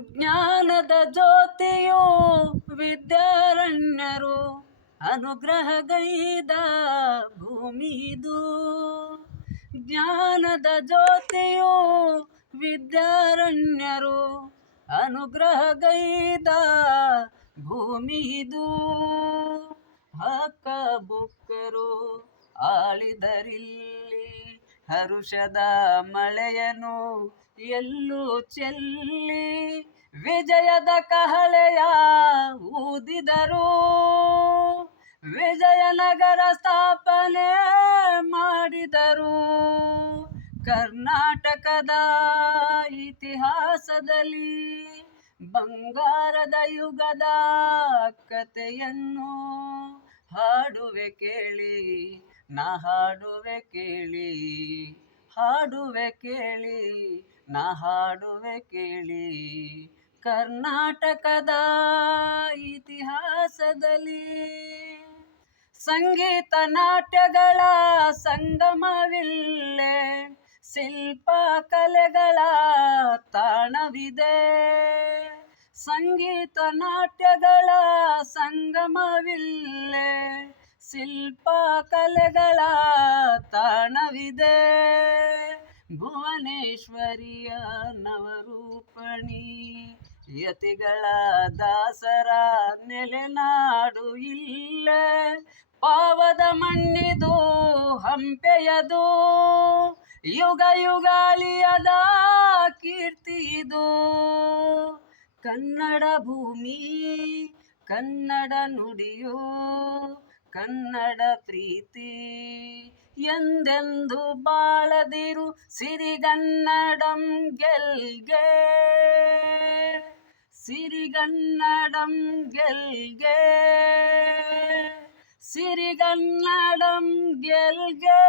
ಜ್ಞಾನದ ಜ್ಯೋತಿಯೋ ವಿದ್ಯಾರಣ್ಯರು ಅನುಗ್ರಹಗೈದ ಭೂಮಿದು. ಜ್ಞಾನದ ಜ್ಯೋತಿಯೋ ವಿದ್ಯಾರಣ್ಯರು ಅನುಗ್ರಹಗೈದ ಭೂಮಿದು. ಹಕ್ಕ ಬುಕ್ಕರು ಆಳಿದರಿಲ್ಲಿ ಹರುಷದ ಮಳೆಯನು ಎಲ್ಲೂ ಚೆಲ್ಲಿ ವಿಜಯದ ಕಹಳೆಯ ಊದಿದರು. ವಿಜಯನಗರ ಸ್ಥಾಪನೆ ಮಾಡಿದರು. ಕರ್ನಾಟಕದ ಇತಿಹಾಸದಲ್ಲಿ ಬಂಗಾರದ ಯುಗದ ಕಥೆಯನ್ನು ಹಾಡುವೆ ಕೇಳಿ, ನಾ ಹಾಡುವೆ ಕೇಳಿ, ಹಾಡುವೆ ಕೇಳಿ, ನಾ ಹಾಡುವೆ ಕೇಳಿ. ಕರ್ನಾಟಕದ ಇತಿಹಾಸದಲ್ಲಿ ಸಂಗೀತ ನಾಟ್ಯಗಳ ಸಂಗಮವಿಲ್ಲೇ, ಶಿಲ್ಪ ಕಲೆಗಳ ತಾಣವಿದೆ. ಸಂಗೀತ ನಾಟ್ಯಗಳ ಸಂಗಮವಿಲ್ಲೇ, ಶಿಲ್ಪ ಕಲೆಗಳ ತಾಣವಿದೆ. ಭುವನೇಶ್ವರಿಯ ನವರೂಪಣಿ ಯತಿಗಳ ದಾಸರ ನೆಲೆನಾಡು ಇಲ್ಲೇ. ಪಾವದ ಮಣ್ಣಿದು ಹಂಪೆಯದು, ಯುಗ ಯುಗಾಳಿಯದ ಕೀರ್ತಿ ಇದು. ಕನ್ನಡ ಭೂಮಿ ಕನ್ನಡ ನುಡಿಯು ಕನ್ನಡ ಪ್ರೀತಿ ಎಂದೆಂದು ಬಾಳದಿರು ಸಿರಿಗನ್ನಡಂ ಗೆಲ್ಗೆ, ಸಿರಿಗನ್ನಡಂ ಗೆಲ್ಗೆ, ಸಿರಿಗನ್ನಡಂ ಗೆಲ್ಗೆ.